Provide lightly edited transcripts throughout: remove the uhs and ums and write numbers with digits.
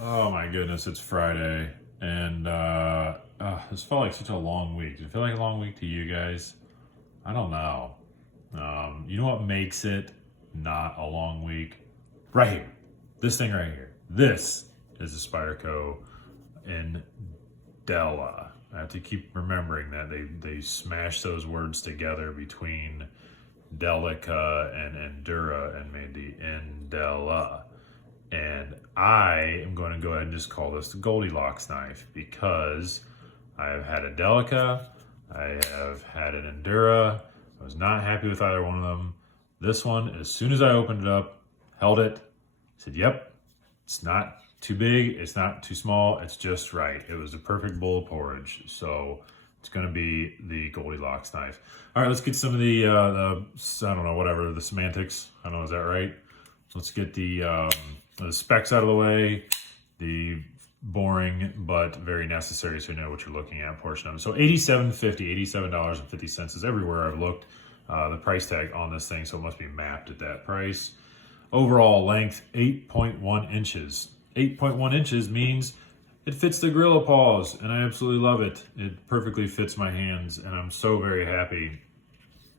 Oh my goodness, it's Friday, and this felt like such a long week. Did it feel like a long week to you guys? I don't know. You know what makes it not a long week? Right here. This thing right here. This is the Spyderco Endela. I have to keep remembering that they smashed those words together between Delica and Endura and made the Endela. And I am going to go ahead and just call this the Goldilocks knife because I have had a Delica, I have had an Endura. I was not happy with either one of them. This one, as soon as I opened it up, held it, said, yep, it's not too big, it's not too small, it's just right. It was the perfect bowl of porridge. So it's going to be the Goldilocks knife. All right, let's get some of the I don't know, whatever, the semantics. I don't know, is that right? Let's get the specs out of the way, the boring but very necessary so you know what you're looking at portion of it. So $87.50 is everywhere I've looked. The price tag on this thing, so it must be mapped at that price. Overall length, 8.1 inches. 8.1 inches means it fits the gorilla paws, and I absolutely love it. It perfectly fits my hands, and I'm so very happy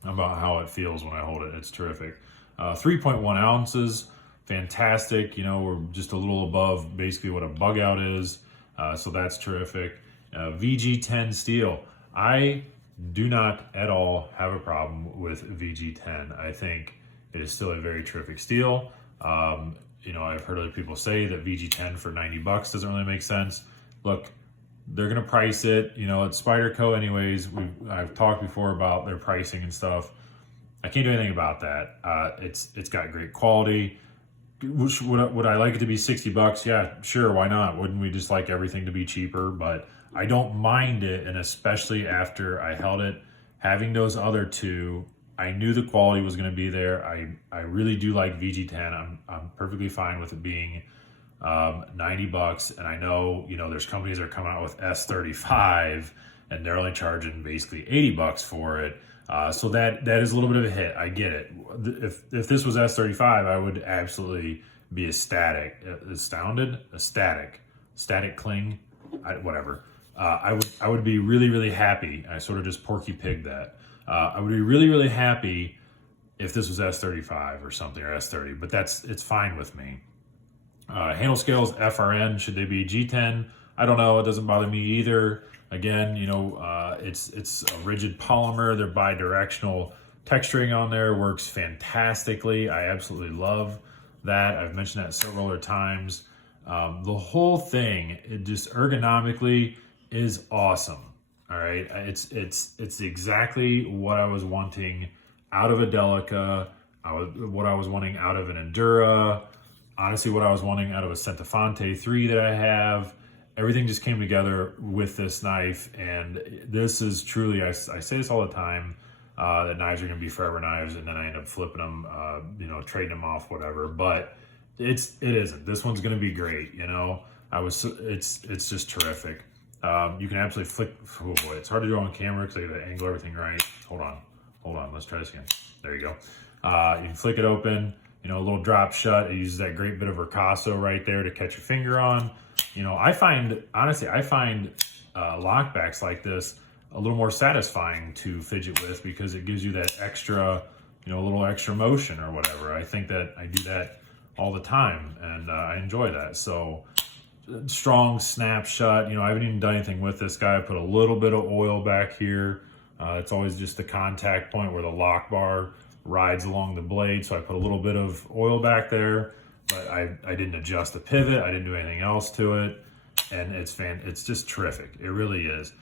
about how it feels when I hold it. It's terrific. 3.1 ounces. Fantastic. You know, we're just a little above basically what a bug out is. So that's terrific. VG10 steel. I do not at all have a problem with VG10. I think it is still a very terrific steel. You know, I've heard other people say that VG10 for 90 bucks doesn't really make sense. Look, they're going to price it, you know, at Spyderco anyways. I've talked before about their pricing and stuff. I can't do anything about that. It's got great quality. Would I like it to be 60 bucks? Yeah, sure, why not? Wouldn't we just like everything to be cheaper? But I don't mind it, and especially after I held it, having those other two, I knew the quality was going to be there. I really do like VG10. I'm perfectly fine with it being 90 bucks, and I know, you know, there's companies that are coming out with S35 and they're only charging basically 80 bucks for it. So that is a little bit of a hit. I get it. If this was S35, I would absolutely be ecstatic, static cling, whatever. I would be really happy. I sort of just Porky Pig that. I would be really happy if this was S35 or something, or S30, but it's fine with me. Handle scales, FRN, should they be G10? I don't know, it doesn't bother me either. Again, you know, it's a rigid polymer, they're bi-directional. Texturing on there works fantastically. I absolutely love that. I've mentioned that several other times. The whole thing, it just ergonomically is awesome. All right, it's exactly what I was wanting out of a Delica, what I was wanting out of an Endura, honestly what I was wanting out of a Centofonte 3 that I have. Everything just came together with this knife, and this is truly, I say this all the time, that knives are going to be forever knives, and then I end up flipping them, you know, trading them off, whatever, but it isn't. This one's going to be great, you know. It's just terrific. You can absolutely flick, oh boy, it's hard to do on camera because I got to angle everything right. Hold on, let's try this again. There you go. You can flick it open, you know, a little drop shut. It uses that great bit of ricasso right there to catch your finger on. You know, honestly, I find lockbacks like this a little more satisfying to fidget with because it gives you that extra, you know, a little extra motion or whatever. I think that I do that all the time, and I enjoy that. So strong snap shut. You know, I haven't even done anything with this guy. I put a little bit of oil back here. It's always just the contact point where the lock bar rides along the blade. So I put a little bit of oil back there, but I didn't adjust the pivot. I didn't do anything else to it. And it's just terrific. It really is.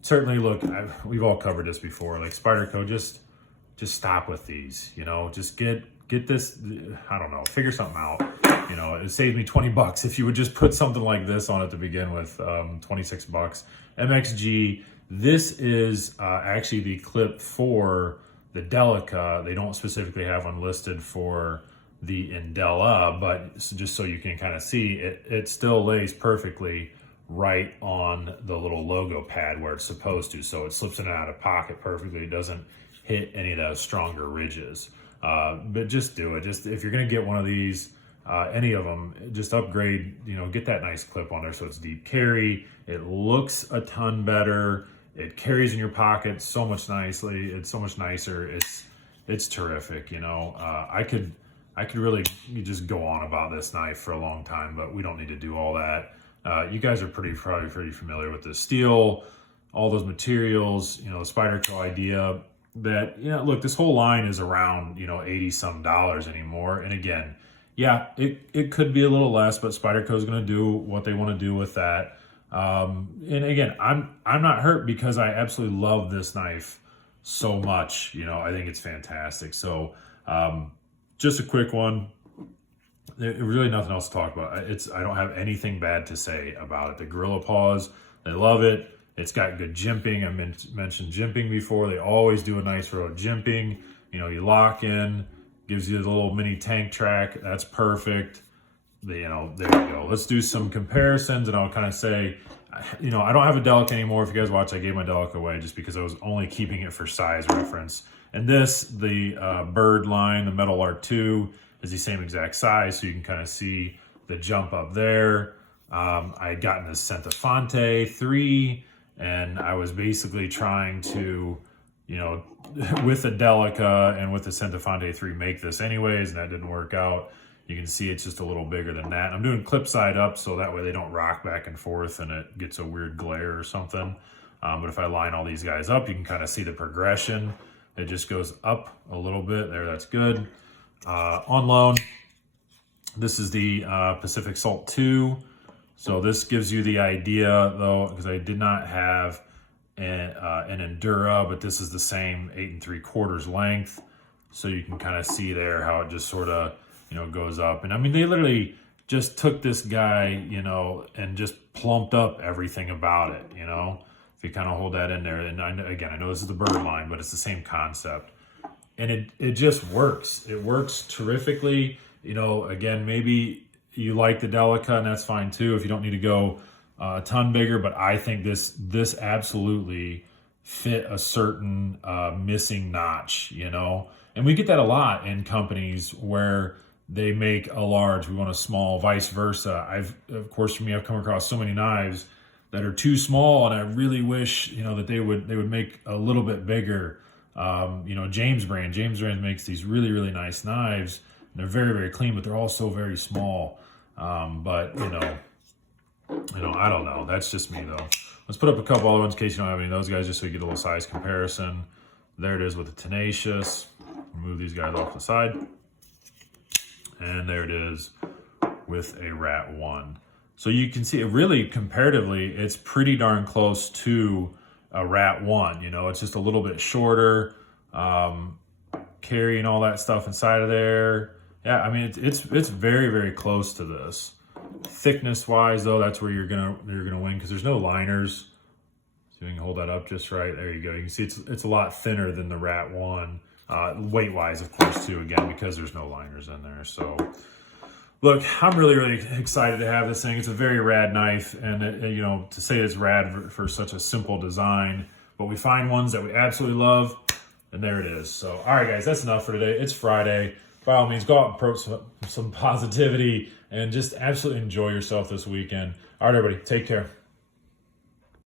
Certainly, look, we've all covered this before. Like Spyderco, just stop with these, you know, just get this, I don't know, figure something out. You know, it saved me 20 bucks if you would just put something like this on it to begin with, 26 bucks. MXG, this is actually the clip for the Delica. They don't specifically have one listed for the Endela, but just so you can kind of see, it still lays perfectly right on the little logo pad where it's supposed to. So it slips in and out of pocket perfectly. It doesn't hit any of those stronger ridges. But just do it. Just if you're going to get one of these, any of them, just upgrade, get that nice clip on there so it's deep carry. It looks a ton better. It carries in your pocket so much nicely. It's so much nicer. It's terrific. I could really just go on about this knife for a long time, but we don't need to do all that. You guys are probably pretty familiar with the steel, all those materials, the Spyderco idea that, look, this whole line is around, $80 some anymore. And again, yeah, it could be a little less, but Spyderco is going to do what they want to do with that. And again, I'm not hurt because I absolutely love this knife so much. I think it's fantastic. So just a quick one. There's really nothing else to talk about. I don't have anything bad to say about it. The Gorilla Paws, they love it. It's got good jimping. I mentioned jimping before. They always do a nice row of jimping. You lock in, gives you the little mini tank track. That's perfect. There you go. Let's do some comparisons, and I'll kind of say, I don't have a Delica anymore. If you guys watch, I gave my Delica away just because I was only keeping it for size reference. And the Bird line, the Metal R2, is the same exact size, so you can kind of see the jump up there. I had gotten this Centofonte 3, and I was basically trying to, with the Delica and with the Centofonte 3, make this anyways, and that didn't work out. You can see it's just a little bigger than that. I'm doing clip side up, so that way they don't rock back and forth and it gets a weird glare or something. But if I line all these guys up, you can kind of see the progression. It just goes up a little bit there. That's good. On loan, this is the Pacific Salt 2. So this gives you the idea, though, because I did not have an Endura, but this is the same 8 3/4 length. So you can kind of see there how it just sort of, goes up. And I mean, they literally just took this guy, and just plumped up everything about it, if you kind of hold that in there. And I know this is the Bird line, but it's the same concept. And it just works. It works terrifically. Again, maybe you like the Delica, and that's fine too if you don't need to go a ton bigger, but I think this absolutely fit a certain missing notch, And we get that a lot in companies where they make a large, we want a small, vice versa. Of course, for me, I've come across so many knives that are too small, and I really wish, that they would make a little bit bigger. James Brand makes these really, really nice knives. They're very, very clean, but they're also very small. But I don't know. That's just me, though. Let's put up a couple other ones in case you don't have any of those guys, just so you get a little size comparison. There it is with the Tenacious. Move these guys off the side. And there it is with a Rat 1. So you can see it really, comparatively, it's pretty darn close to a Rat 1. It's just a little bit shorter, carrying all that stuff inside of there. Yeah, I mean, it's very, very close to this. Thickness wise, though, that's where you're gonna win, because there's no liners. So you can hold that up just right. There you go. You can see it's a lot thinner than the Rat 1. Weight wise, of course, too, again, because there's no liners in there. So look, I'm really, really excited to have this thing. It's a very rad knife, and to say it's rad for such a simple design, but we find ones that we absolutely love, and there it is. So, all right, guys, that's enough for today. It's Friday. By all means, go out and approach some positivity and just absolutely enjoy yourself this weekend. All right, everybody, take care.